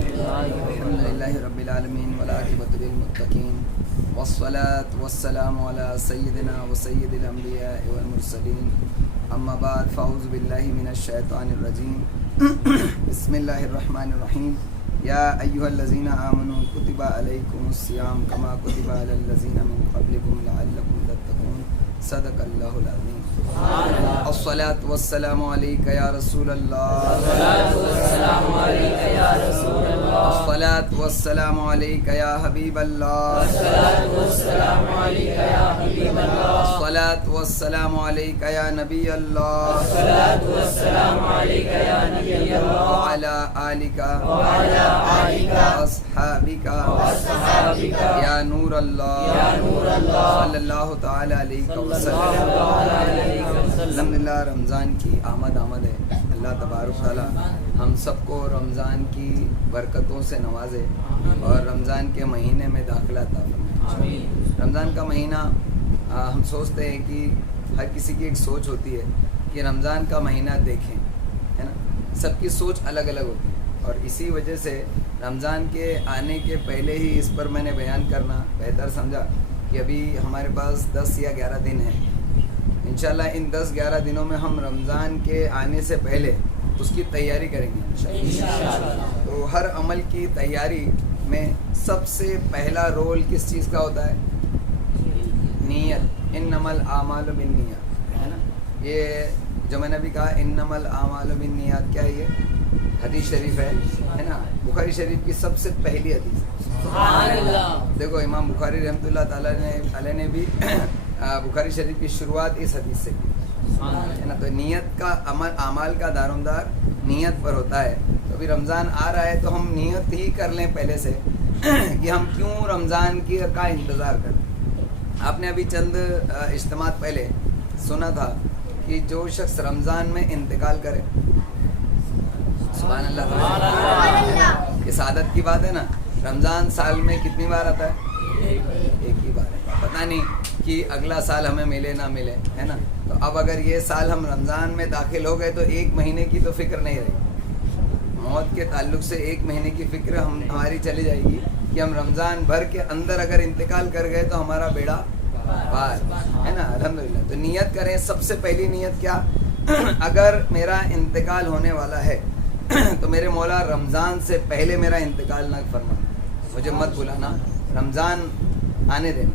الحمدللہ رب العالمین والعاقبۃ للمتقین والصلاة والسلام علی سیدنا و سید الانبیاء والمرسلین اما بعد فاعوذ باللہ من الشیطان الرجیم بسم اللہ الرحمن الرحیم یا ایھا الذین آمنوا کتب علیکم الصیام کما کتب علی الذین من قبلکم لعلکم تتقون صدق اللہ العظیم الصلاة والسلام علیک یا رسول اللہ الصلاة والسلام علیک یا حبیب اللہ الصلاة والسلام علیک یا نبی اللہ وعلی آلک واصحابک یا نور اللہ صلی اللہ تعالی علیہ وسلم۔ الحمدللہ رمضان کی آمد ہے۔ اللہ تبارک تعالی ہم سب کو رمضان کی برکتوں سے نوازے اور رمضان کے مہینے میں داخلہ عطا فرمائے۔ رمضان کا مہینہ ہم سوچتے ہیں کہ ہر کسی کی ایک سوچ ہوتی ہے کہ رمضان کا مہینہ دیکھیں، ہے نا، سب کی سوچ الگ الگ ہوتی ہے، اور اسی وجہ سے رمضان کے آنے کے پہلے ہی اس پر میں نے بیان کرنا بہتر سمجھا کہ ابھی ہمارے پاس 10 یا 11 دن ہیں۔ انشاءاللہ ان 10-11 دنوں میں ہم رمضان کے آنے سے پہلے اس کی تیاری کریں گے انشاءاللہ۔ تو ہر عمل کی تیاری میں سب سے پہلا رول کس چیز کا ہوتا ہے؟ نیت۔ انما الاعمال بالنیات، ہے نا، یہ جو میں نے بھی کہا انما الاعمال بالنیات، کیا ہے یہ؟ حدیث شریف ہے نا، بخاری شریف کی سب سے پہلی حدیث۔ سبحان اللہ۔ دیکھو امام بخاری رحمۃ اللہ تعالیٰ علیہ نے بھی بخاری شریف کی شروعات اس حدیث سے کی، ہے نا۔ تو نیت کا عمل، اعمال کا دارومدار نیت پر ہوتا ہے۔ تو ابھی رمضان آ رہا ہے تو ہم نیت ہی کر لیں پہلے سے کہ ہم کیوں رمضان کا انتظار کریں۔ آپ نے ابھی چند اجتماعات پہلے سنا تھا کہ جو شخص رمضان میں انتقال کرے، سبحان اللہ، یہ سعادت کی بات ہے نا۔ رمضان سال میں کتنی بار آتا ہے؟ ایک ہی بار ہے۔ پتہ نہیں کہ اگلا سال ہمیں ملے نہ ملے، ہے نا۔ تو اب اگر یہ سال ہم رمضان میں داخل ہو گئے تو 1 مہینے کی تو فکر نہیں رہی، موت کے تعلق سے 1 مہینے کی فکر ہماری چلی جائے گی کہ ہم رمضان بھر کے اندر اگر انتقال کر گئے تو ہمارا بیڑا پار، ہے نا۔ الحمدللہ۔ تو نیت کریں، سب سے پہلی نیت کیا؟ اگر میرا انتقال ہونے والا ہے تو میرے مولا رمضان سے پہلے میرا انتقال نہ فرمانا، مجھے مت بلانا، رمضان آنے دینا۔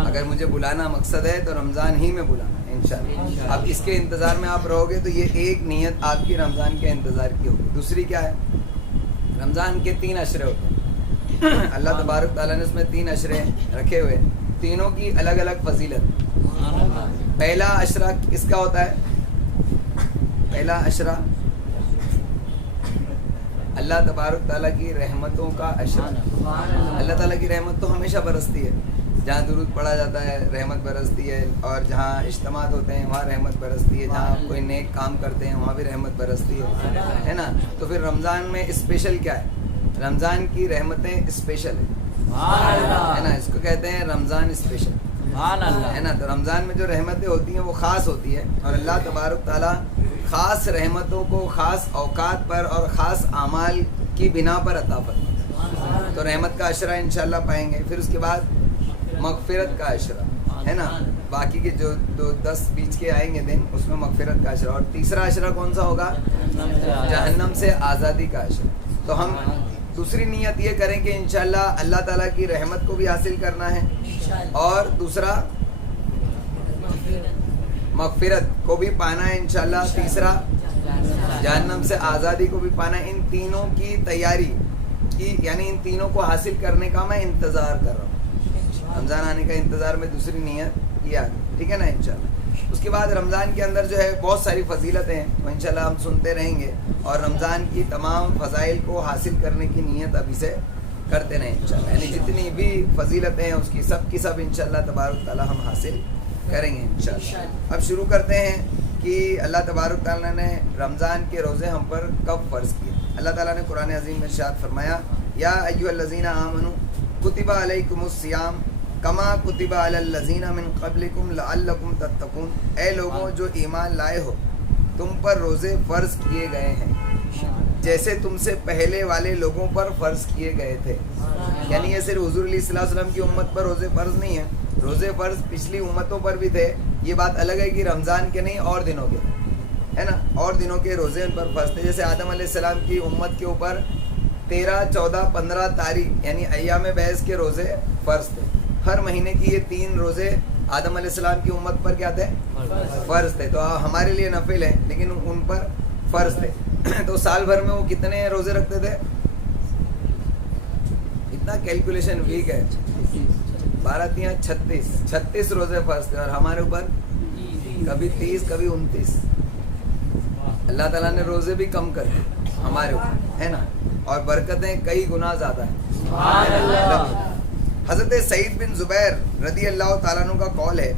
اگر مجھے بلانا مقصد ہے تو رمضان ہی میں بلانا انشاءاللہ۔ اب اس کے انتظار میں آپ رہو گے تو یہ ایک نیت آپ کی رمضان کے انتظار کی ہوگی۔ دوسری کیا ہے؟ رمضان کے 3 عشرے ہوتے ہیں، اللہ تبارک تعالیٰ نے اس میں 3 عشرے رکھے ہوئے، تینوں کی الگ الگ فضیلت۔ پہلا عشرہ کس کا ہوتا ہے؟ پہلا عشرہ اللہ تبارک تعالیٰ کی رحمتوں کا عشرہ۔ اللہ تعالیٰ کی رحمت تو ہمیشہ برستی ہے، جہاں درود پڑھا جاتا ہے رحمت برستی ہے، اور جہاں اجتماعات ہوتے ہیں وہاں رحمت برستی ہے، جہاں کوئی نیک کام کرتے ہیں وہاں بھی رحمت برستی ہے نا۔ تو پھر رمضان میں اسپیشل کیا ہے؟ رمضان کی رحمتیں اسپیشل ہے نا، اس کو کہتے ہیں رمضان اسپیشل، ہے نا۔ تو رمضان میں جو رحمتیں ہوتی ہیں وہ خاص ہوتی ہے، اور اللہ تبارک تعالیٰ خاص رحمتوں کو خاص اوقات پر اور خاص اعمال کی بنا پر عطا فرماتا ہے۔ تو رحمت کا عشرہ انشاءاللہ پائیں گے۔ پھر اس کے بعد مغفرت کا عشرہ، ہے نا، باقی کے جو 10 بیچ کے آئیں گے دن اس میں مغفرت کا عشرہ۔ اور تیسرا عشرہ کون سا ہوگا؟ جہنم سے آزادی کا عشرہ۔ تو ہم دوسری نیت یہ کریں کہ انشاءاللہ اللہ تعالیٰ کی رحمت کو بھی حاصل کرنا ہے، اور دوسرا مغفرت کو بھی پانا ہے انشاءاللہ، تیسرا جہنم سے آزادی کو بھی پانا ہے۔ ان تینوں کی تیاری کی، یعنی ان تینوں کو حاصل کرنے کا میں انتظار کر رہا ہوں۔ رمضان آنے کا انتظار میں دوسری نیت یہ آ گئی، ٹھیک ہے نا انشاءاللہ۔ اس کے بعد رمضان کے اندر جو ہے بہت ساری فضیلتیں ہیں، وہ انشاءاللہ ہم سنتے رہیں گے، اور رمضان کی تمام فضائل کو حاصل کرنے کی نیت ابھی سے کرتے رہیں انشاءاللہ، یعنی جتنی بھی فضیلتیں ہیں اس کی سب انشاءاللہ تبارک تعالیٰ ہم حاصل کریں گے انشاءاللہ۔ اب شروع کرتے ہیں کہ اللہ تبارک تعالیٰ نے رمضان کے روزے ہم پر کب فرض کیے۔ اللہ تعالیٰ نے قرآن عظیم میں ارشاد فرمایا، یا ایھا الذین آمنوا کتب علیکم الصیام کما کتب علی الذین من قبلکم لعلکم تتقون، اے لوگوں جو ایمان لائے ہو، تم پر روزے فرض کیے گئے ہیں جیسے تم سے پہلے والے لوگوں پر فرض کیے گئے تھے. یعنی یہ صرف حضور علیہ الصلوۃ والسلام کی امت پر روزے فرض نہیں ہیں, روزے فرض پچھلی امتوں پر بھی تھے. یہ بات الگ ہے کہ رمضان کے نہیں اور دنوں کے, ہے نا, اور دنوں کے روزے ان پر فرض تھے. جیسے آدم علیہ السلام کی امت کے اوپر 13, 14, 15 تاریخ یعنی ایام بعث کے روزے فرض تھے. ہر مہینے کی یہ 3 روزے آدم علیہ السلام کی امت پر کیا تھے؟ فرض تھے. تو ہمارے لیے نفل ہے لیکن ان پر فرض تھے. تو سال بھر میں وہ کتنے روزے رکھتے تھے؟ اتنا کیلکولیشن ویک ہے. 12 × 36 روزے فرض تھے, اور ہمارے اوپر کبھی 30 کبھی 29. اللہ تعالیٰ نے روزے بھی کم کر دیے ہمارے اوپر, ہے نا, اور برکتیں کئی گنا زیادہ ہیں. سبحان اللہ. حضرت سعید بن زبیر رضی اللہ تعالیٰ عنہ کا قول ہے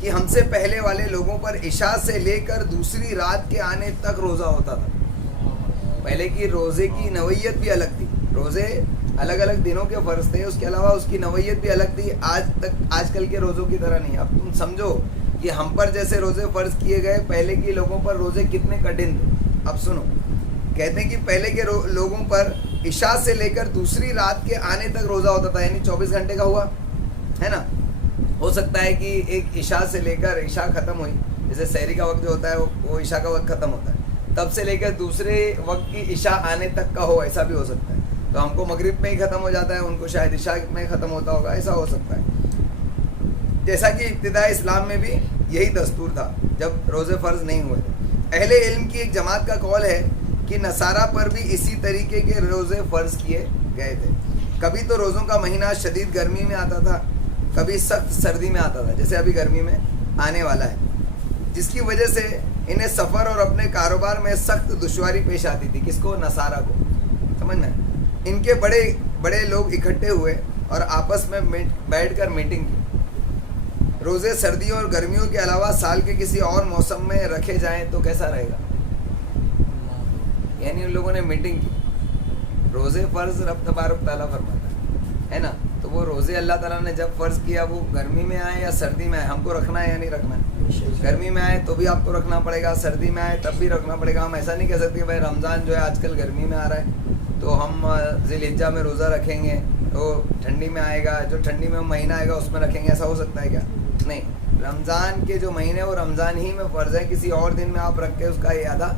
کہ ہم سے پہلے والے لوگوں پر عشاء سے لے کر دوسری رات کے آنے تک روزہ ہوتا تھا. پہلے کی روزے کی نوعیت بھی الگ تھی. روزے الگ الگ دنوں کے فرض تھے, اس کے علاوہ اس کی نوعیت بھی الگ تھی. آج کل کے روزوں کی طرح نہیں. اب تم سمجھو کہ ہم پر جیسے روزے فرض کیے گئے, پہلے کے لوگوں پر روزے کتنے کٹھن تھے. اب سنو, کہتے ہیں کہ پہلے کے لوگوں پر عشاء سے لے کر دوسری رات کے آنے تک روزہ ہوتا تھا. یعنی 24 گھنٹے کا ہوا, ہے نا. ہو سکتا ہے کہ ایک عشاء سے لے کر عشاء ختم ہوئی, جیسے سحری کا وقت جو ہوتا ہے وہ عشاء کا وقت ختم ہوتا ہے, تب سے لے کر دوسرے وقت کی عشاء آنے تک کا ہو, ایسا بھی ہو سکتا ہے. تو ہم کو مغرب میں ہی ختم ہو جاتا ہے, ان کو شاید عشاء میں ختم ہوتا ہوگا, ایسا ہو سکتا ہے. جیسا کہ ابتدائی اسلام میں بھی یہی دستور تھا جب روزے فرض نہیں ہوئے تھے. اہل علم کی ایک جماعت کا قول ہے کہ نصارہ پر بھی اسی طریقے کے روزے فرض کیے گئے تھے. کبھی تو روزوں کا مہینہ شدید گرمی میں آتا تھا, کبھی سخت سردی میں آتا تھا, جیسے ابھی گرمی میں آنے والا ہے, جس کی وجہ سے انہیں سفر اور اپنے کاروبار میں سخت دشواری پیش آتی تھی. کس کو؟ نصارہ کو. سمجھنا. ان کے بڑے بڑے لوگ اکٹھے ہوئے اور آپس میں بیٹھ کر میٹنگ کی. روزے سردیوں اور گرمیوں کے علاوہ سال کے کسی اور موسم میں رکھے جائیں تو کیسا رہے گا. یعنی ان لوگوں نے میٹنگ کی. روزے فرض رب تبارک تعالیٰ فرماتا ہے نا, تو وہ روزے اللہ تعالیٰ نے جب فرض کیا وہ گرمی میں آئے یا سردی میں آئے, ہم کو رکھنا ہے یا نہیں رکھنا ہے. گرمی میں آئے تو بھی آپ کو رکھنا پڑے گا, سردی میں آئے تب بھی رکھنا پڑے گا. ہم ایسا نہیں کہہ سکتے کہ بھائی رمضان جو ہے آج کل گرمی میں آ رہا ہے تو ہم ذی الحجہ میں روزہ رکھیں گے, تو ٹھنڈی میں آئے گا, جو ٹھنڈی میں مہینہ آئے گا اس میں رکھیں گے. ایسا ہو سکتا ہے کیا؟ نہیں. رمضان کے جو مہینے وہ رمضان ہی میں فرض ہے, کسی اور دن میں آپ رکھ کے اس کا اعادہ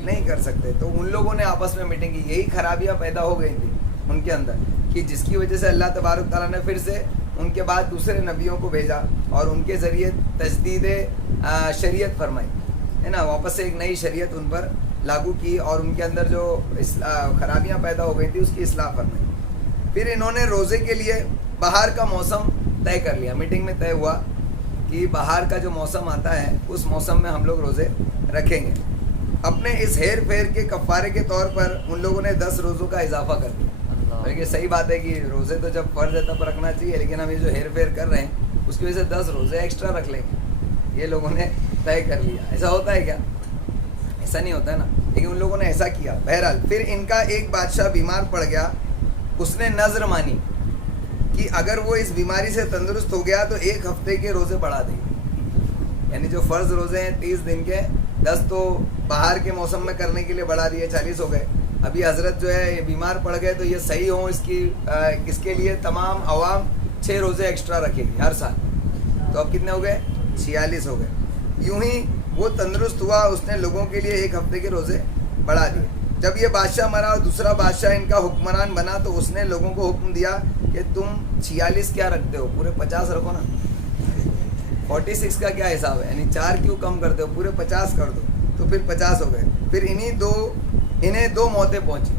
نہیں کر سکتے. تو ان لوگوں نے آپس میں میٹنگ کی. یہی خرابیاں پیدا ہو گئی تھی ان کے اندر, کہ جس کی وجہ سے اللہ تبارک تعالیٰ نے پھر سے ان کے بعد دوسرے نبیوں کو بھیجا اور ان کے ذریعے تجدید شریعت فرمائی, ہے نا. واپس سے ایک نئی شریعت ان پر لاگو کی اور ان کے اندر جو خرابیاں پیدا ہو گئی تھی اس کی اصلاح فرمائی. پھر انہوں نے روزے کے لیے بہار کا موسم طے کر لیا. میٹنگ میں طے ہوا کہ بہار کا جو موسم آتا ہے اس موسم میں ہم لوگ روزے رکھیں گے. اپنے اس ہیر پھیر کے کفارے کے طور پر ان لوگوں نے 10 روزوں کا اضافہ کر دیا. بلکہ صحیح بات ہے کہ روزے تو جب فرض ہے تب رکھنا چاہیے, لیکن ہم یہ جو ہیر پھیر کر رہے ہیں اس کی وجہ سے 10 روزے ایکسٹرا رکھ لیں گے. یہ لوگوں نے طے کر لیا. ایسا ہوتا ہے کیا؟ ایسا نہیں ہوتا ہے نا, لیکن ان لوگوں نے ایسا کیا. بہرحال پھر ان کا ایک بادشاہ بیمار پڑ گیا. اس نے نظر مانی کہ اگر وہ اس بیماری سے تندرست ہو گیا تو 1 ہفتے کے روزے بڑھا دیں گے. یعنی جو فرض روزے ہیں 30 دن کے, 10 تو بہار کے موسم میں کرنے کے لیے بڑھا دیے, 40 ہو گئے. ابھی حضرت جو ہے یہ بیمار پڑ گئے تو یہ صحیح ہوں اس کے لیے تمام عوام 6 روزے ایکسٹرا رکھیں گے ہر سال. تو اب کتنے ہو گئے؟ 46 ہو گئے. یوں ہی وہ تندرست ہوا, اس نے لوگوں کے لیے 1 ہفتے کے روزے بڑھا دیے. جب یہ بادشاہ مرا اور دوسرا بادشاہ ان کا حکمران بنا تو اس نے لوگوں کو حکم دیا کہ تم 46 کیا رکھتے ہو, پورے 50 رکھو نا. 46 کا کیا حساب ہے, یعنی 4 کیوں کم کرتے ہو, پورے 50 کر دو. تو پھر 50 ہو گئے. پھر انہیں 2 موتیں پہنچی.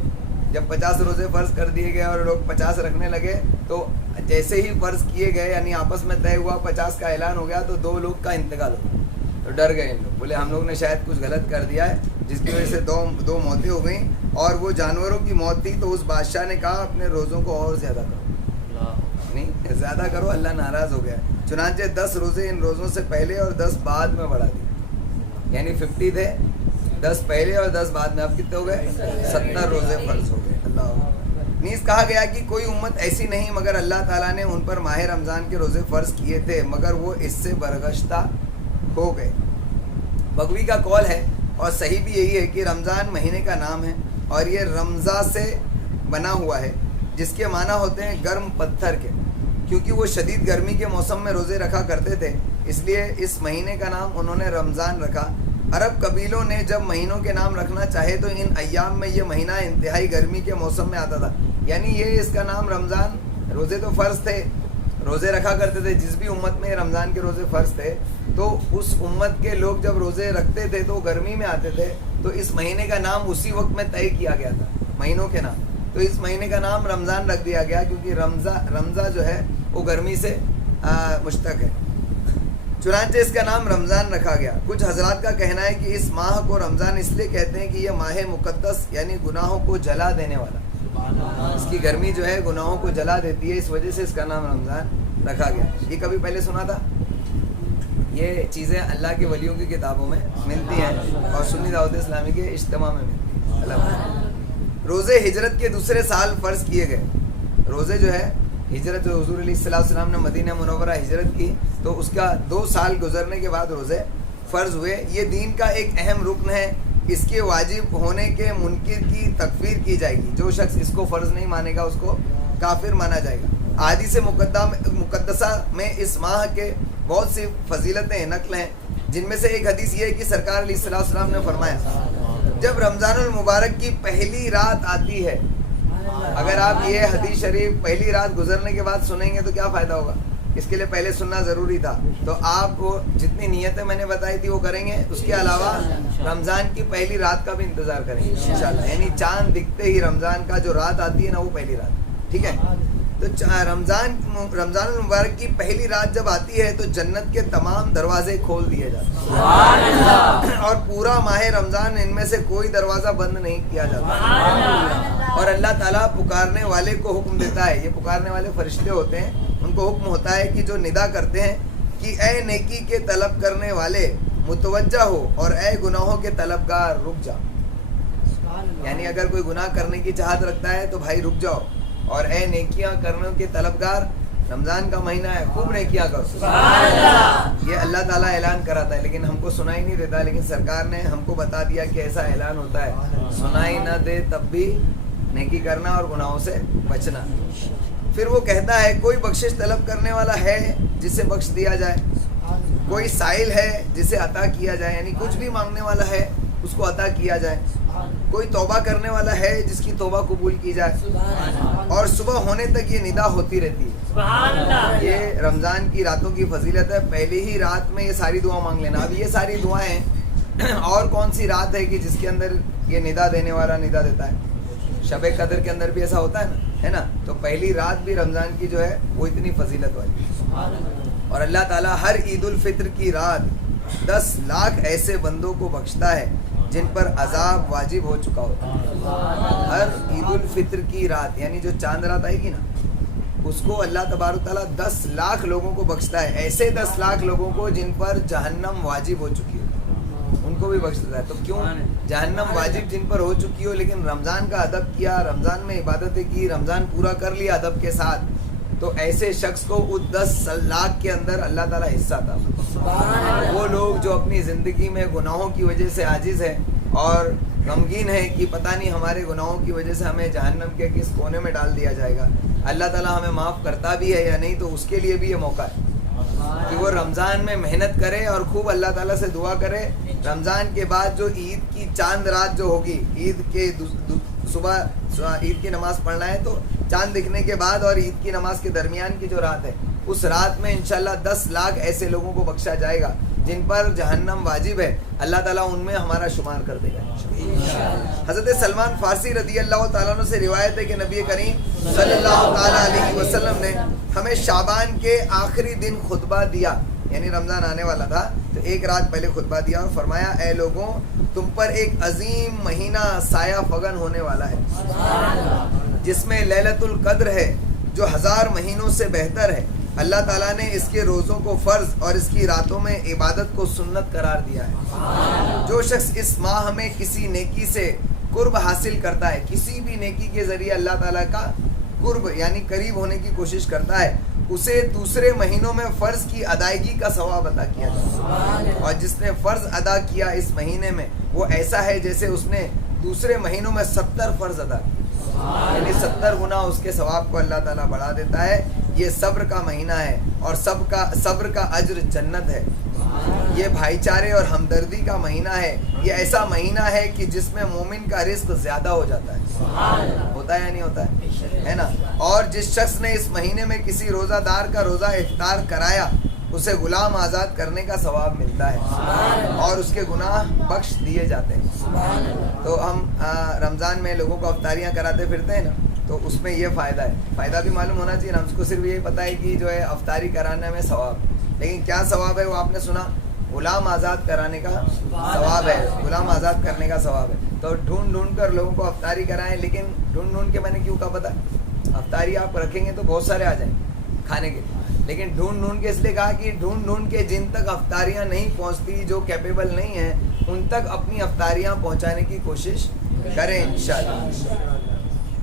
جب 50 روزے فرض کر دیے گئے اور لوگ 50 رکھنے لگے تو جیسے ہی فرض کیے گئے یعنی آپس میں طے ہوا 50 کا اعلان ہو گیا تو 2 لوگ کا انتقال ہو گیا. تو ڈر گئے ان لوگ, بولے ہم لوگ نے شاید کچھ غلط کر دیا ہے جس کی وجہ سے 2 موتیں ہو گئیں. اور وہ جانوروں کی موت تھی. تو اس بادشاہ نے کہا اپنے روزوں کو اور زیادہ کرو, نہیں زیادہ کرو, اللہ ناراض ہو گیا. چنانچہ 10 روزے ان روزوں سے پہلے اور 10 بعد میں بڑھا دیے. یعنی 50 تھے, 10 پہلے اور 10 بعد میں. اب کتنے ہو گئے؟ 70 روزے فرض ہو گئے. اللہ. نیز کہا گیا کہ کوئی امت ایسی نہیں مگر اللہ تعالیٰ نے ان پر ماہ رمضان کے روزے فرض کیے تھے مگر وہ اس سے برگشتہ ہو گئے. بغوی کا قول ہے اور صحیح بھی یہی ہے کہ رمضان مہینے کا نام ہے اور یہ رمضا سے بنا ہوا ہے، جس کے معنی ہوتے ہیں گرم پتھر کے، کیونکہ وہ شدید گرمی کے موسم میں روزے رکھا کرتے تھے، اس لیے اس مہینے کا نام انہوں نے رمضان رکھا۔ عرب قبیلوں نے جب مہینوں کے نام رکھنا چاہے تو ان ایام میں یہ مہینہ انتہائی گرمی کے موسم میں آتا تھا، یعنی یہ اس کا نام رمضان، روزے تو فرض تھے، روزے رکھا کرتے تھے، جس بھی امت میں رمضان کے روزے فرض تھے تو اس امت کے لوگ جب روزے رکھتے تھے تو گرمی میں آتے تھے، تو اس مہینے کا نام اسی وقت میں طے کیا گیا تھا، مہینوں کے نام، تو اس مہینے کا نام رمضان رکھ دیا گیا، کیونکہ رمضا جو ہے وہ گرمی سے مشتق ہے، چنانچہ اس کا نام رمضان رکھا گیا۔ کچھ حضرات کا کہنا ہے کہ اس ماہ کو رمضان اس لیے کہتے ہیں کہ یہ ماہ مقدس یعنی گناہوں کو جلا دینے والا، اس کی گرمی جو ہے گناہوں کو جلا دیتی ہے، اس وجہ سے اس کا نام رمضان رکھا گیا۔ یہ کبھی پہلے سنا تھا؟ یہ چیزیں اللہ کے ولیوں کی کتابوں میں ملتی ہیں اور سنی دعوت اسلامی کے اجتماع میں ملتی ہیں۔ روزے ہجرت کے دوسرے سال فرض کیے گئے، روزے جو ہے ہجرت جو حضور علیہ السلام نے مدینہ منورہ ہجرت کی تو اس کا 2 سال گزرنے کے بعد روزے فرض ہوئے۔ یہ دین کا ایک اہم رکن ہے، اس کے واجب ہونے کے منکر کی تکفیر کی جائے گی، جو شخص اس کو فرض نہیں مانے گا اس کو کافر مانا جائے گا۔ احادیث مقدسہ میں اس ماہ کے بہت سی فضیلتیں نقل ہیں، جن میں سے ایک حدیث یہ ہے کہ سرکار علیہ السلام نے فرمایا جب رمضان المبارک کی پہلی رات آتی ہے، اگر آپ یہ حدیث شریف پہلی رات گزرنے کے بعد سنیں گے تو کیا فائدہ ہوگا، اس کے لیے پہلے سننا ضروری تھا، تو آپ جتنی نیتیں میں نے بتائی تھی وہ کریں گے، اس کے علاوہ رمضان کی پہلی رات کا بھی انتظار کریں گے انشاءاللہ، یعنی چاند دکھتے ہی رمضان کا جو رات آتی ہے نا وہ پہلی رات، ٹھیک ہے؟ تو رمضان المبارک کی پہلی رات جب آتی ہے تو جنت کے تمام دروازے کھول دیے جاتے ہیں اور پورا ماہ رمضان ان میں سے کوئی دروازہ بند نہیں کیا جاتا، اور اللہ تعالیٰ پکارنے والے کو حکم دیتا ہے، یہ پکارنے والے فرشتے ہوتے ہیں، ان کو حکم ہوتا ہے کہ جو ندا کرتے ہیں کہ اے نیکی کے طلب کرنے والے متوجہ ہو اور اے گناہوں کے طلبگار رک جا، یعنی اگر کوئی گناہ کرنے کی چاہت رکھتا ہے تو بھائی رک جاؤ، اور اے نیکیاں کرنے کے طلبگار رمضان کا مہینہ ہے خوب نیکیاں کرو، یہ اللہ تعالیٰ اعلان کراتا ہے لیکن ہم کو سنائی نہیں دیتا، لیکن سرکار نے ہم کو بتا دیا کہ ایسا اعلان ہوتا ہے، سنائی نہ دے تب بھی نیکی کرنا اور گناہوں سے بچنا۔ پھر وہ کہتا ہے کوئی بخشش طلب کرنے والا ہے جسے بخش دیا جائے، کوئی سائل ہے جسے عطا کیا جائے، یعنی کچھ بھی مانگنے والا ہے اس کو عطا کیا جائے، کوئی توبہ کرنے والا ہے جس کی توبہ قبول کی جائے، اور صبح ہونے تک یہ ندا ہوتی رہتی ہے۔ یہ رمضان کی راتوں کی فضیلت ہے، پہلی ہی رات میں یہ ساری دعا مانگ لینا۔ اب یہ ساری دعائیں اور کون سی رات ہے کہ جس کے اندر یہ ندا دینے والا ندا دیتا ہے؟ شب قدر کے اندر بھی ایسا ہوتا ہے نا، تو پہلی رات بھی رمضان کی جو ہے وہ اتنی فضیلت والی، اور اللہ تعالیٰ ہر عید الفطر کی رات 10 لاکھ ایسے بندوں کو بخشتا ہے جن پر عذاب واجب ہو چکا ہوتا ہے۔ ہر عید الفطر کی رات یعنی جو چاند رات آئے گی نا، اس کو اللہ تبارک تعالیٰ 10 لاکھ لوگوں کو بخشتا ہے، ایسے 10 لاکھ لوگوں کو جن پر جہنم واجب ہو چکی ہے ان کو بھی بخش دیتا ہے۔ تو کیوں جہنم واجب جن پر ہو چکی ہو لیکن رمضان کا ادب کیا، رمضان میں عبادتیں کی، رمضان پورا کر لیا ادب کے ساتھ، تو ایسے شخص کو اس 10 لاکھ کے اندر اللہ تعالیٰ حصہ تھا۔ وہ لوگ جو اپنی زندگی میں گناہوں کی وجہ سے عاجز ہیں اور غمگین ہے کہ پتہ نہیں ہمارے گناہوں کی وجہ سے ہمیں جہنم کے کس کونے میں ڈال دیا جائے گا، اللہ تعالیٰ ہمیں معاف کرتا بھی ہے یا نہیں، تو اس کے لیے بھی یہ موقع ہے کہ وہ رمضان میں محنت کرے اور خوب اللہ تعالیٰ سے دعا کرے۔ رمضان کے بعد جو عید کی چاند رات جو ہوگی، عید کے صبح عید کی نماز پڑھنا ہے تو چاند دکھنے کے بعد اور عید کی نماز کے درمیان کی جو رات ہے، اس رات میں انشاءاللہ 10 لاکھ ایسے لوگوں کو بخشا جائے گا جن پر جہنم واجب ہے، اللہ تعالیٰ ان میں ہمارا شمار کر دے گا۔ حضرت سلمان فارسی رضی اللہ تعالیٰ عنہ سے روایت ہے کہ نبی کریم صلی اللہ تعالیٰ علیہ وسلم نے ہمیں شعبان کے آخری دن خطبہ دیا، یعنی رمضان آنے والا تھا تو ایک رات پہلے خطبہ دیا اور فرمایا اے لوگوں، تم پر ایک عظیم مہینہ سایہ فگن ہونے والا ہے جس میں لیلۃ القدر ہے جو 1000 مہینوں سے بہتر ہے۔ اللہ تعالیٰ نے اس کے روزوں کو فرض اور اس کی راتوں میں عبادت کو سنت قرار دیا ہے۔ جو شخص اس ماہ میں کسی نیکی سے قرب حاصل کرتا ہے، کسی بھی نیکی کے ذریعے اللہ تعالیٰ کا قرب یعنی قریب ہونے کی کوشش کرتا ہے، اسے دوسرے مہینوں میں فرض کی ادائیگی کا ثواب عطا کیا جاتا ہے، اور جس نے فرض ادا کیا اس مہینے میں وہ ایسا ہے جیسے اس نے دوسرے مہینوں میں 70 فرض ادا کیے، یعنی 70 گنا اس کے ثواب کو اللہ تعالیٰ بڑھا دیتا ہے۔ یہ صبر کا مہینہ ہے اور صبر کا اجر جنت ہے۔ یہ بھائی چارے اور ہمدردی کا مہینہ ہے۔ یہ ایسا مہینہ ہے کہ جس میں مومن کا رزق زیادہ ہو جاتا ہے، ہوتا ہے یا نہیں ہوتا ہے نا؟ اور جس شخص نے اس مہینے میں کسی روزہ دار کا روزہ افطار کرایا اسے غلام آزاد کرنے کا ثواب ملتا ہے اور اس کے گناہ بخش دیے جاتے ہیں۔ تو ہم رمضان میں لوگوں کو افطاریاں کراتے پھرتے ہیں نا، تو اس میں یہ فائدہ ہے، فائدہ بھی معلوم ہونا چاہیے نا۔ ہم کو صرف یہی پتہ ہے کہ جو ہے افطاری کرانے میں ثواب، لیکن کیا ثواب ہے وہ آپ نے سنا؟ غلام آزاد کرانے کا ثواب ہے، غلام آزاد کرنے کا ثواب ہے۔ تو ڈھونڈ کر لوگوں کو افطاری کرائیں، لیکن ڈھونڈ کے میں نے کیوں کہا پتہ؟ افطاری آپ رکھیں گے تو بہت سارے آ جائیں کھانے کے، لیکن ڈھونڈ کے اس لیے کہا کہ ڈھونڈ کے جن تک افطاریاں نہیں پہنچتی، جو کیپیبل نہیں ہیں، ان تک اپنی افطاریاں پہنچانے کی کوشش کریں انشاءاللہ۔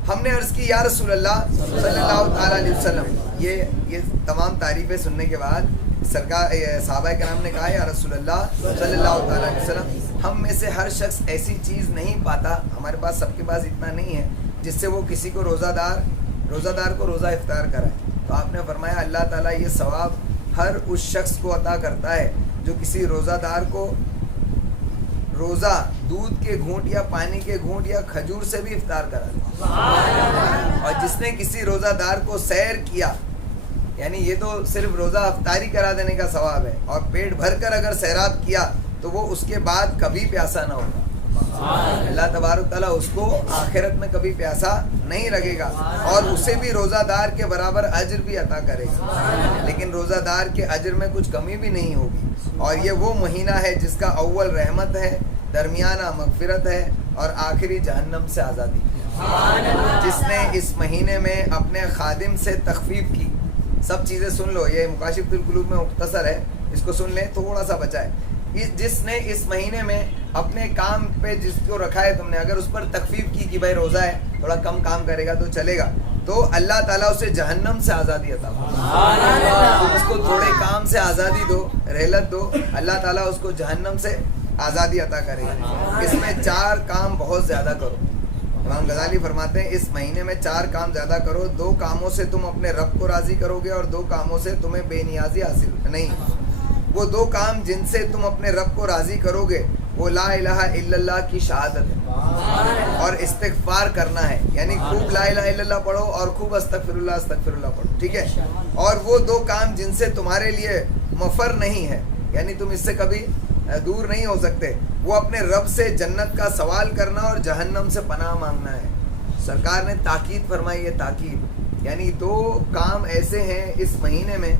ہم نے عرض کی یا رسول اللہ صلی اللہ تعالیٰ علیہ وسلم، یہ تمام تعریفیں سننے کے بعد سرکار صحابہ کرام نے کہا یا رسول اللہ صلی اللہ تعالیٰ علیہ وسلم، ہم میں سے ہر شخص ایسی چیز نہیں پاتا، ہمارے پاس سب کے پاس اتنا نہیں ہے جس سے وہ کسی کو روزہ دار کو روزہ افطار کرائے۔ تو آپ نے فرمایا اللہ تعالیٰ یہ ثواب ہر اس شخص کو عطا کرتا ہے جو کسی روزہ دار کو روزہ دودھ کے گھونٹ یا پانی کے گھونٹ یا کھجور سے بھی افطار کرا دے، اور جس نے کسی روزہ دار کو سیر کیا، یعنی یہ تو صرف روزہ افطاری کرا دینے کا ثواب ہے، اور پیٹ بھر کر اگر سیراب کیا تو وہ اس کے بعد کبھی پیاسا نہ ہوگا۔ اللہ تبارک تعالیٰ اس کو آخرت میں کبھی پیاسا نہیں رکھے گا، اور اسے بھی روزہ دار کے برابر اجر بھی عطا کرے گا، لیکن روزہ دار کے اجر میں کچھ کمی بھی نہیں ہوگی۔ اور یہ وہ مہینہ ہے جس کا اول رحمت ہے، درمیانہ مغفرت ہے، اور آخری جہنم سے آزادی۔ جس نے اس مہینے میں اپنے خادم سے تخفیف کی، سب چیزیں سن لو، یہ مکاشف القلوب میں مختصر ہے، اس کو سن لیں، تھوڑا سا بچا ہے۔ جس نے اس مہینے میں اپنے کام پہ جس کو رکھا ہے تم نے، اگر اس پر تخفیف کی کہ بھائی روزہ ہے تھوڑا کم کام کرے گا تو چلے گا، تو اللہ تعالیٰ اسے جہنم سے آزادی عطا فرمائے۔ اس کو تھوڑے کام سے آزادی دو، رحلت دو، اللہ تعالیٰ اس کو جہنم سے آزادی عطا کرے گا۔ اس میں 4 کام بہت زیادہ کرو۔ امام غزالی فرماتے ہیں اس مہینے میں 4 کام زیادہ کرو، 2 کاموں سے تم اپنے رب کو راضی کرو گے، اور 2 کاموں سے تمہیں بے نیازی حاصل نہیں۔ وہ 2 کام جن سے تم اپنے رب کو راضی کرو گے وہ لا الہ الا اللہ کی شہادت ہے اور استغفار کرنا ہے، یعنی خوب لا الہ الا اللہ پڑھو اور خوب استغفر اللہ پڑھو، ٹھیک ہے؟ اور وہ 2 کام جن سے تمہارے لیے مفر نہیں ہے، یعنی تم اس سے کبھی دور نہیں ہو سکتے، وہ اپنے رب سے جنت کا سوال کرنا اور جہنم سے پناہ مانگنا ہے۔ سرکار نے تاکید فرمائی ہے، تاکید یعنی 2 کام ایسے ہیں اس مہینے میں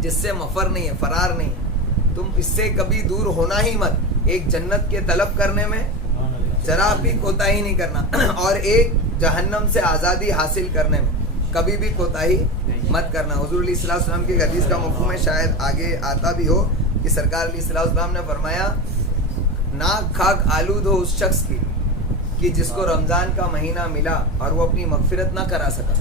جس سے مفر نہیں ہے، فرار نہیں ہے، تم اس سے کبھی دور ہونا ہی مت۔ ایک جنت کے طلب کرنے میں ذرا بھی کوتاہی نہیں کرنا، اور ایک جہنم سے آزادی حاصل کرنے میں کبھی بھی کوتاہی مت کرنا۔ حضور علیہ الصلوۃ والسلام کی حدیث کا مفہوم ہے، شاید آگے آتا بھی ہو، کہ سرکار علیہ الصلوۃ والسلام نے فرمایا ناک خاک آلود ہو اس شخص کی کہ جس کو رمضان کا مہینہ ملا اور وہ اپنی مغفرت نہ کرا سکا،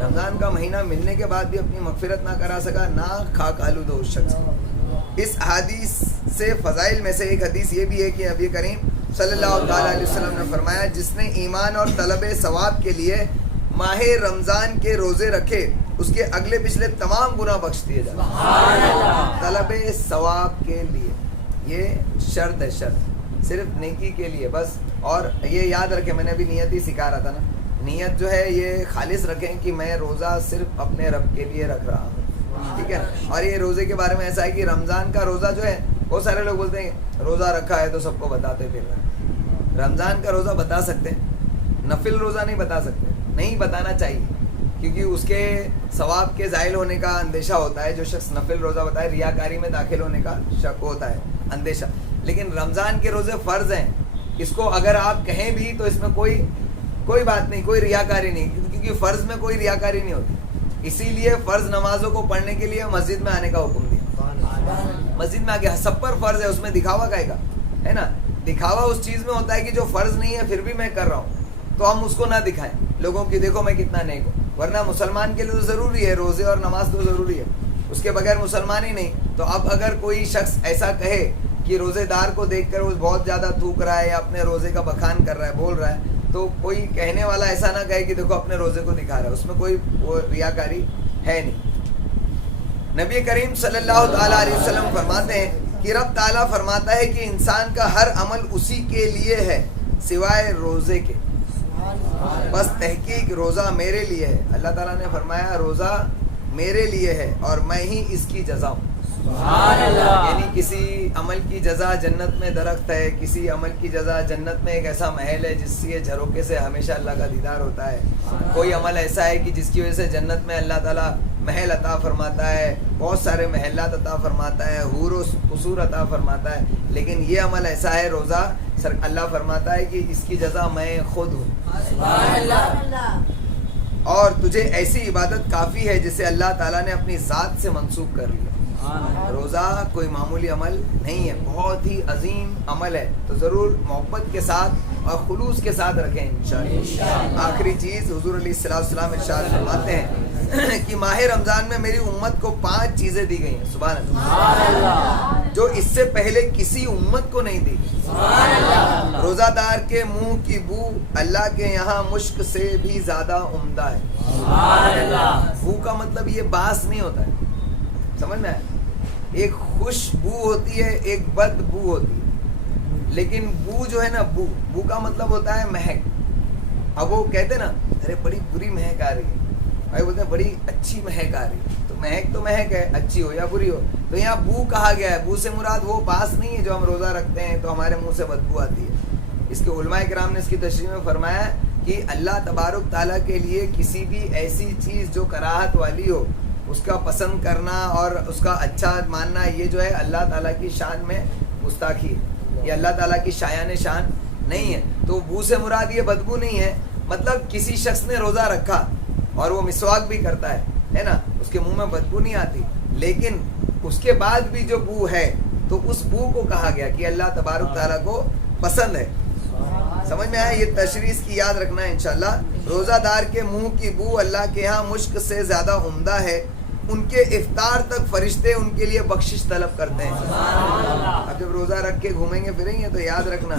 رمضان کا مہینہ ملنے کے بعد بھی اپنی مغفرت نہ کرا سکا، ناک خاک آلود ہو اس شخص کی۔ اس حدیث سے فضائل میں سے ایک حدیث یہ بھی ہے کہ نبی کریم صلی اللہ تعالیٰ علیہ وسلم نے فرمایا جس نے ایمان اور طلب ثواب کے لیے ماہ رمضان کے روزے رکھے اس کے اگلے پچھلے تمام گناہ بخش دیے جاتے ہیں۔ طلب ثواب کے لیے، یہ شرط ہے، شرط صرف نیکی کے لیے بس۔ اور یہ یاد رکھیں، میں نے ابھی نیت ہی سکھا رہا تھا نا، نیت جو ہے یہ خالص رکھیں کہ میں روزہ صرف اپنے رب کے لیے رکھ رہا ہوں، ٹھیک ہے؟ اور یہ روزے کے بارے میں ایسا ہے کہ رمضان کا روزہ جو ہے، بہت سارے لوگ بولتے ہیں روزہ رکھا ہے تو سب کو بتاتے پھر رہے ہیں۔ رمضان کا روزہ بتا سکتے ہیں، نفل روزہ نہیں بتا سکتے، نہیں بتانا چاہیے، کیونکہ اس کے ثواب کے زائل ہونے کا اندیشہ ہوتا ہے۔ جو شخص نفل روزہ بتائے ریاکاری میں داخل ہونے کا شک ہوتا ہے، اندیشہ۔ لیکن رمضان کے روزے فرض ہیں، اس کو اگر آپ کہیں بھی تو اس میں کوئی بات نہیں، کوئی ریاکاری نہیں، کیونکہ فرض میں کوئی ریاکاری نہیں ہوتی۔ اسی لیے فرض نمازوں کو پڑھنے کے لیے مسجد میں آنے کا حکم دیا، مسجد میں آ گیا، سب پر فرض ہے، اس میں دکھاوا کہے گا، ہے نا؟ دکھاوا اس چیز میں ہوتا ہے کہ جو فرض نہیں ہے پھر بھی میں کر رہا ہوں، تو ہم اس کو نہ دکھائیں لوگوں کی، دیکھو میں کتنا نیک ہوں۔ ورنہ مسلمان کے لیے تو ضروری ہے، روزے اور نماز تو ضروری ہے، اس کے بغیر مسلمان ہی نہیں۔ تو اب اگر کوئی شخص ایسا کہے کہ روزے دار کو دیکھ کر وہ بہت زیادہ تھوک رہا ہے یا اپنے روزے کا بخان کر رہا ہے، بول رہا ہے، تو کوئی کہنے والا ایسا نہ کہے کہ دیکھو اپنے روزے کو دکھا رہا ہے، اس میں کوئی وہ ریاکاری ہے نہیں۔ نبی کریم صلی اللہ تعالیٰ علیہ وسلم فرماتے ہیں کہ رب تعالیٰ فرماتا ہے کہ انسان کا ہر عمل اسی کے لیے ہے سوائے روزے کے، بس تحقیق روزہ میرے لیے ہے۔ اللہ تعالیٰ نے فرمایا روزہ میرے لیے ہے اور میں ہی اس کی جزا ہوں۔ یعنی کسی عمل کی جزا جنت میں درخت ہے، کسی عمل کی جزا جنت میں ایک ایسا محل ہے جس سے جھروکے سے ہمیشہ اللہ کا دیدار ہوتا ہے، کوئی عمل ایسا ہے کہ جس کی وجہ سے جنت میں اللہ تعالیٰ محل عطا فرماتا ہے، بہت سارے محلات عطا فرماتا ہے، حور و قصور عطا فرماتا ہے، لیکن یہ عمل ایسا ہے روزہ، اللہ فرماتا ہے کہ اس کی جزا میں خود ہوں، اور تجھے ایسی عبادت کافی ہے جسے اللہ تعالیٰ نے اپنی ذات سے منسوب کر لیا۔ روزہ کوئی معمولی عمل نہیں ہے، بہت ہی عظیم عمل ہے، تو ضرور محبت کے ساتھ اور خلوص کے ساتھ رکھیں انشاءاللہ۔ آخری چیز حضور علیہ السلام ارشاد فرماتے ہیں کہ ماہ رمضان میں میری امت کو 5 چیزیں دی گئی ہیں، سبحان اللہ، جو اس سے پہلے کسی امت کو نہیں دی گئی۔ روزہ دار کے منہ کی بو اللہ کے یہاں مشک سے بھی زیادہ عمدہ ہے۔ بو کا مطلب یہ باس نہیں ہوتا ہے، سمجھ میں آئے؟ ایک خوش بو ہوتی ہے، ایک بد بو ہوتی ہے، لیکن بو جو ہے نا، بو کا مطلب ہوتا ہے مہک۔ اب وہ کہتے ہیں نا ارے بڑی بری مہک آ رہی ہے، بھائی بولتے ہیں بڑی اچھی مہک آ رہی ہے، تو مہک ہے، اچھی ہو یا بری ہو، تو یہاں بو کہا گیا ہے۔ بو سے مراد وہ باس نہیں ہے جو ہم روزہ رکھتے ہیں تو ہمارے منہ سے بدبو آتی ہے۔ اس کے علماء کرام نے اس کی تشریح میں فرمایا کہ اللہ تبارک تعالیٰ کے لیے کسی بھی ایسی چیز جو کراہت والی ہو اس کا پسند کرنا اور اس کا اچھا ماننا، یہ جو ہے اللہ تعالیٰ کی شان میں گستاخی ہے، یہ اللہ تعالیٰ کی شایان شان نہیں ہے۔ تو بو سے مراد یہ بدبو نہیں ہے، مطلب کسی شخص نے روزہ رکھا اور وہ مسواک بھی کرتا ہے نا، اس کے منہ میں بدبو نہیں آتی، لیکن اس کے بعد بھی جو بو ہے تو اس بو کو کہا گیا کہ اللہ تبارک تعالیٰ کو پسند ہے۔ سمجھ میں آیا؟ یہ تشریح اس کی یاد رکھنا ہے انشاءاللہ۔ روزہ دار کے منہ کی بو اللہ کے ہاں مشک سے زیادہ عمدہ ہے، ان کے افطار تک فرشتے ان کے لیے بخشش طلب کرتے ہیں۔ اب جب روزہ رکھ کے گھومیں گے پھریں گے تو یاد رکھنا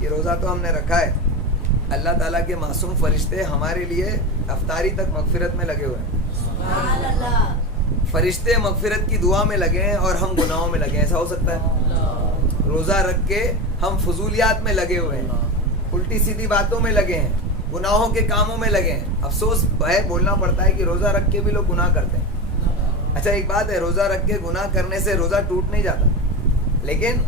کہ روزہ تو ہم نے رکھا ہے، اللہ تعالیٰ کے معصوم فرشتے ہمارے لیے افطاری تک مغفرت میں لگے ہوئے ہیں۔ فرشتے مغفرت کی دعا میں لگے ہیں اور ہم گناہوں میں لگے ہیں، ایسا ہو سکتا ہے؟ روزہ رکھ کے ہم فضولیات میں لگے ہوئے ہیں، الٹی سیدھی باتوں میں لگے ہیں، گناہوں کے کاموں میں لگے ہیں۔ افسوس ہے بولنا پڑتا ہے کہ روزہ رکھ کے بھی لوگ گناہ کرتے ہیں۔ اچھا ایک بات ہے، روزہ رکھ کے گناہ کرنے سے روزہ ٹوٹ نہیں جاتا، لیکن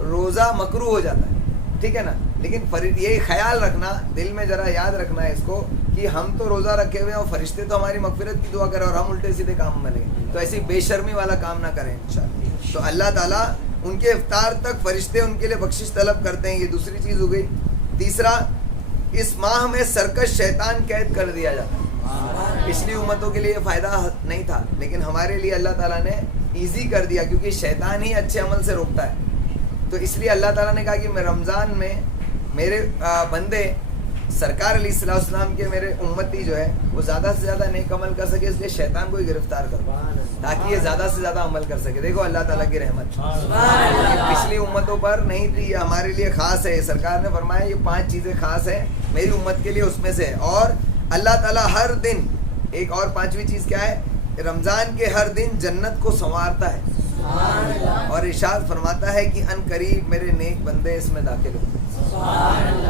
روزہ مکروہ ہو جاتا ہے، ٹھیک ہے نا؟ لیکن یہ خیال رکھنا، دل میں ذرا یاد رکھنا ہے اس کو کہ ہم تو روزہ رکھے ہوئے ہیں اور فرشتے تو ہماری مغفرت کی دعا کریں اور ہم الٹے سیدھے کام میں لگیں، تو ایسی بے شرمی والا کام نہ کریں انشاءاللہ۔ تو اللہ تعالیٰ ان کے افطار تک فرشتے ان کے لیے بخشش طلب کرتے ہیں، یہ دوسری چیز ہو گئی۔ تیسرا، اس ماہ میں سرکش شیطان قید کر دیا جاتا ہے۔ پچھلی امتوں کے لیے فائدہ نہیں تھا، لیکن ہمارے لیے اللہ تعالیٰ نے ایزی کر دیا، کیونکہ شیطان ہی اچھے عمل سے روکتا ہے۔ تو اس لیے اللہ تعالیٰ نے کہا کہ میں رمضان میں میرے بندے سرکار علیہ السلام کے میرے امتی جو ہے وہ زیادہ سے زیادہ نیک عمل کر سکے، اس لیے شیطان کو ہی گرفتار کرو تاکہ یہ زیادہ سے زیادہ عمل کر سکے۔ دیکھو اللہ تعالیٰ کی رحمت پچھلی امتوں پر نہیں تھی، یہ ہمارے لیے خاص ہے۔ سرکار نے فرمایا یہ 5 چیزیں خاص ہیں میری امت کے لیے، اس میں سے۔ اور اللہ تعالیٰ ہر دن ایک اور 5ویں چیز کیا ہے؟ رمضان کے ہر دن جنت کو سنوارتا ہے اور ارشاد فرماتا ہے کہ ان قریب میرے نیک بندے اس میں داخل ہوں۔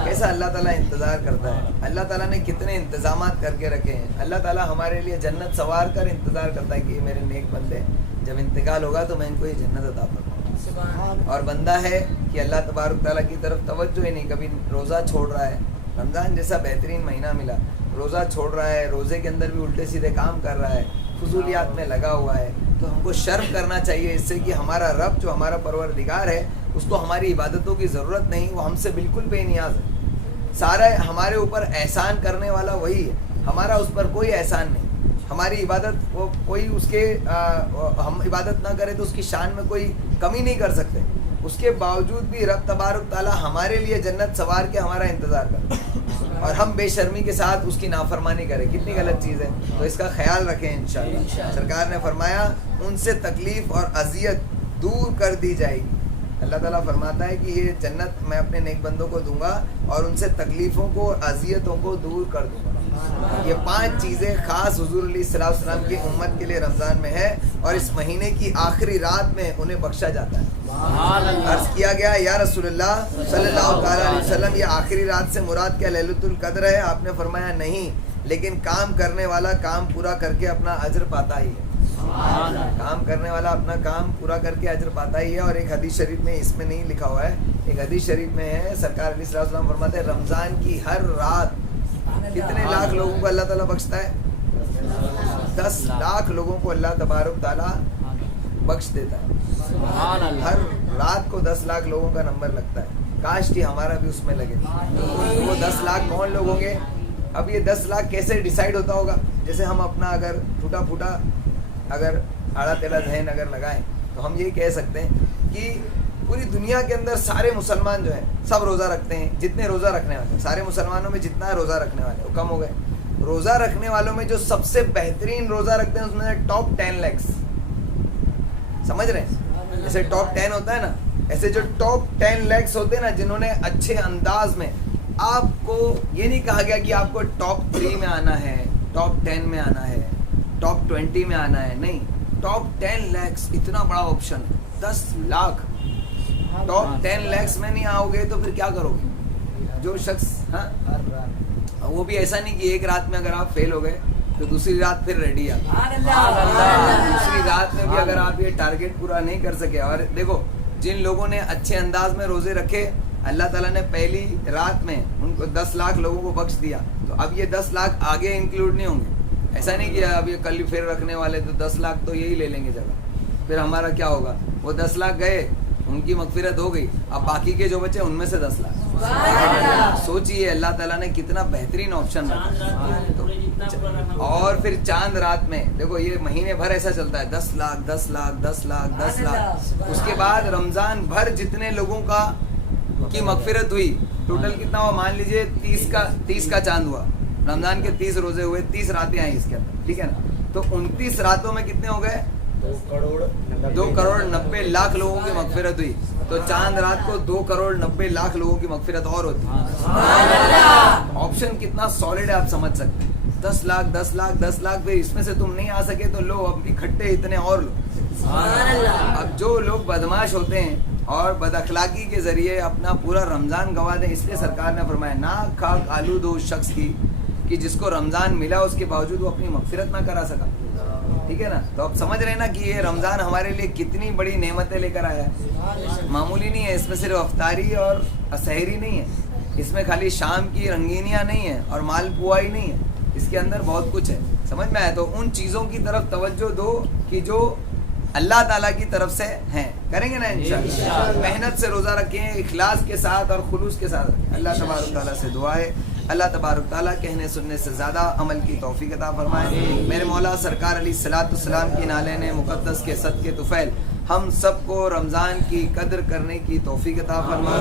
کیسا اللہ تعالیٰ انتظار کرتا ہے، اللہ تعالیٰ نے کتنے انتظامات کر کے رکھے ہیں۔ اللہ تعالیٰ ہمارے لیے جنت سنوار کر انتظار کرتا ہے کہ یہ میرے نیک بندے جب انتقال ہوگا تو میں ان کو یہ جنت عطا فرماؤں۔ اور بندہ ہے کہ اللہ تبارک تعالیٰ کی طرف توجہ ہی نہیں، کبھی روزہ چھوڑ رہا ہے، رمضان جیسا بہترین مہینہ ملا، روزہ چھوڑ رہا ہے، روزے کے اندر بھی الٹے سیدھے کام کر رہا ہے، فضولیات میں لگا ہوا ہے، تو ہم کو شرم کرنا چاہیے اس سے کہ ہمارا رب جو ہمارا پروردگار ہے اس کو ہماری عبادتوں کی ضرورت نہیں، وہ ہم سے بالکل بے نیاز ہے۔ سارا ہمارے اوپر احسان کرنے والا وہی ہے، ہمارا اس پر کوئی احسان نہیں۔ ہماری عبادت وہ کوئی اس کے ہم عبادت نہ کرے تو اس کی شان میں کوئی کمی نہیں کر سکتے، اس کے باوجود بھی رب تبارک تعالیٰ ہمارے لیے جنت سوار کے ہمارا انتظار کرتا ہے اور ہم بے شرمی کے ساتھ اس کی نافرمانی کریں، کتنی غلط چیز ہے۔ تو اس کا خیال رکھیں انشاءاللہ۔ سرکار نے فرمایا ان سے تکلیف اور اذیت دور کر دی جائے گی، اللہ تعالیٰ فرماتا ہے کہ یہ جنت میں اپنے نیک بندوں کو دوں گا اور ان سے تکلیفوں کو اذیتوں کو دور کر دوں گا. یہ 5 چیزیں خاص حضور علیہ الصلوۃ والسلام کی امت کے لیے رمضان میں ہے اور اس مہینے کی آخری رات میں انہیں بخشا جاتا ہے. عرض کیا گیا یا رسول اللہ صلی اللہ تعالیٰ علیہ وسلم یہ آخری رات سے مراد کیا لیلۃ القدر ہے؟ آپ نے فرمایا نہیں، لیکن کام کرنے والا کام پورا کر کے اپنا اجر پاتا ہی ہے. کام کرنے والا اپنا کام پورا کر کے اجر پاتا ہی ہے. اور ایک حدیث شریف میں اس میں نہیں لکھا ہوا ہے، ایک حدیث شریف میں ہے سرکار علیہ الصلوۃ والسلام فرماتے ہیں رمضان کی ہر رات کتنے لاکھ لوگوں کو اللہ تعالیٰ بخشتا ہے؟ 10 لاکھ لوگوں کو اللہ تبارک تعالیٰ بخش دیتا ہے. ہر رات کو 10 لاکھ لوگوں کا نمبر لگتا ہے. کاش کہ ہمارا بھی اس میں لگے. وہ 10 لاکھ کون لوگ ہوں گے؟ اب یہ 10 لاکھ کیسے ڈیسائیڈ ہوتا ہوگا؟ جیسے ہم اپنا اگر ٹوٹا پھوٹا اگر آڑا تیلا ذہن اگر لگائیں تو ہم یہی کہہ سکتے ہیں کہ پوری دنیا کے اندر سارے مسلمان جو ہیں سب روزہ رکھتے ہیں. جتنے روزہ رکھنے والے سارے مسلمانوں میں جتنا روزہ رکھنے والے وہ کم ہو گئے. روزہ رکھنے والوں میں جو سب سے بہترین روزہ رکھتے ہیں اس میں ٹاپ 10 لیکس. سمجھ رہے ہیں؟ جیسے ٹاپ 10 ہوتا ہے نا، ایسے جو ٹاپ 10 لیکس ہوتے ہیں نا جنہوں نے اچھے انداز میں، آپ کو یہ نہیں کہا گیا کہ آپ کو ٹاپ 3 میں آنا ہے، ٹاپ 10 میں آنا ہے، ٹاپ 20 میں آنا ہے. نہیں، ٹاپ 10 لیکس اتنا بڑا آپشن. 10 لاکھ ٹاپ 10 لیکس میں نہیں آؤ گے تو پھر کیا کرو گے؟ جو شخص وہ بھی ایسا نہیں کہ ایک رات میں اگر آپ فیل ہو گئے تو دوسری رات پھر ریڈی ہے. دوسری رات میں بھی اگر آپ یہ ٹارگیٹ پورا نہیں کر سکے. اور دیکھو جن لوگوں نے اچھے انداز میں روزے رکھے اللہ تعالیٰ نے پہلی رات میں ان کو 10 لاکھ لوگوں کو بخش دیا. تو اب یہ 10 لاکھ آگے انکلوڈ نہیں ہوں گے. ایسا نہیں کہ اب یہ کل پھر رکھنے والے تو 10 لاکھ تو یہی لے لیں گے جگہ. پھر ہمارا کیا ہوگا؟ وہ 10 لاکھ گئے، ان کی مغفرت ہو گئی، اب باقی کے جو بچے ان میں سے 10 لاکھ. سوچئے اللہ تعالیٰ نے کتنا بہترین آپشن رکھا. اور پھر چاند رات میں دیکھو یہ مہینے بھر ایسا چلتا ہے 10 لاکھ 10 لاکھ 10 لاکھ 10 لاکھ. اس کے بعد رمضان بھر جتنے لوگوں کا کی مغفرت ہوئی ٹوٹل کتنا ہوا؟ مان لیجئے 30 کا چاند ہوا. رمضان کے 30 روزے ہوئے، 30 راتیں آئیں اس کے اندر، ٹھیک ہے نا؟ تو 29 راتوں میں کتنے ہو گئے؟ 2 کروڑ 90 لاکھ لوگوں کی مغفرت ہوئی. تو چاند رات کو 2 کروڑ 90 لاکھ لوگوں کی مغفرت اور ہوتی. آپشن کتنا سالڈ ہے آپ سمجھ سکتے ہیں. 10 لاکھ 10 لاکھ 10 لاکھ پھر اس میں سے تم نہیں آ سکے تو لو اپنی کھٹے اتنے اور لو. اب جو لوگ بدماش ہوتے ہیں اور بد اخلاقی کے ذریعے اپنا پورا رمضان گنوا دیں، اس لیے سرکار نے فرمایا ناک خاک آلود ہو اس شخص کی کہ جس کو رمضان ملا اس کے باوجود وہ اپنی مغفرت نہ کرا سکا. ٹھیک ہے نا؟ تو اب سمجھ رہے ہیں نا کہ یہ رمضان ہمارے لیے کتنی بڑی نعمتیں لے کر آیا ہے. معمولی نہیں ہے. اس میں صرف افطاری اور سحری نہیں ہے، اس میں خالی شام کی رنگینیاں نہیں ہیں اور مال پوا ہی نہیں ہے، اس کے اندر بہت کچھ ہے. سمجھ میں آیا؟ تو ان چیزوں کی طرف توجہ دو کہ جو اللہ تعالیٰ کی طرف سے ہیں. کریں گے نا انشاءاللہ. محنت سے روزہ رکھیں، اخلاص کے ساتھ اور خلوص کے ساتھ رکھیں. اللہ تبارک تعالیٰ سے دعا ہے اللہ تبارک تعالیٰ کہنے سننے سے زیادہ عمل کی توفیق عطا فرمائے. میرے مولا سرکار علیہ الصلوۃ والسلام کی نالین مقدس کے صدقے طفیل ہم سب کو رمضان کی قدر کرنے کی توفیق عطا فرما.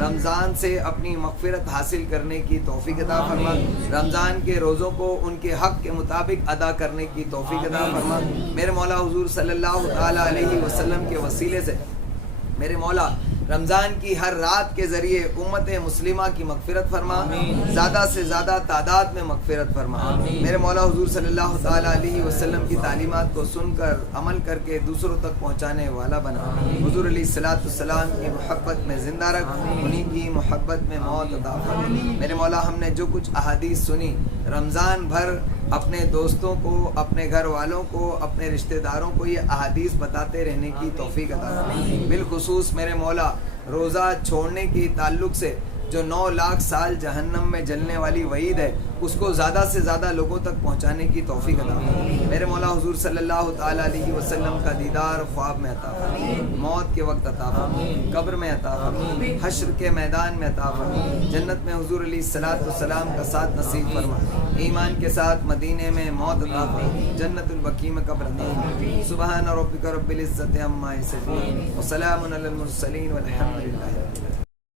رمضان سے اپنی مغفرت حاصل کرنے کی توفیق عطا فرما. رمضان کے روزوں کو ان کے حق کے مطابق ادا کرنے کی توفیق عطا فرما. میرے مولا حضور صلی اللہ تعالیٰ علیہ وسلم کے وسیلے سے میرے مولا رمضان کی ہر رات کے ذریعے امت مسلمہ کی مغفرت فرما. زیادہ سے زیادہ تعداد میں مغفرت فرما. میرے مولا حضور صلی اللہ تعالیٰ علیہ وسلم کی تعلیمات کو سن کر عمل کر کے دوسروں تک پہنچانے والا بنا. حضور علیہ الصلوۃ والسلام کی محبت میں زندہ رکھ، انہی کی محبت میں موت عطا فرما. میرے مولا ہم نے جو کچھ احادیث سنی رمضان بھر اپنے دوستوں کو، اپنے گھر والوں کو، اپنے رشتہ داروں کو یہ احادیث بتاتے رہنے کی توفیق عطا فرما. بالخصوص میرے مولا روزہ چھوڑنے کے تعلق سے جو 9 لاکھ سال جہنم میں جلنے والی وعید ہے اس کو زیادہ سے زیادہ لوگوں تک پہنچانے کی توفیق عطا فرما. میرے مولا حضور صلی اللہ تعالیٰ علیہ وسلم کا دیدار خواب میں عطا فرما، موت کے وقت عطا فرما، قبر میں عطا فرما، حشر کے میدان میں عطا فرما. جنت میں حضور علیہ الصلوۃ والسلام کا ساتھ نصیب فرما. ایمان کے ساتھ مدینے میں موت عطا فرما. جنت البقیع میں قبر عطا فرما. سبحان ربک رب العزت عما یصفون وسلام علی المرسلین والحمد للہ.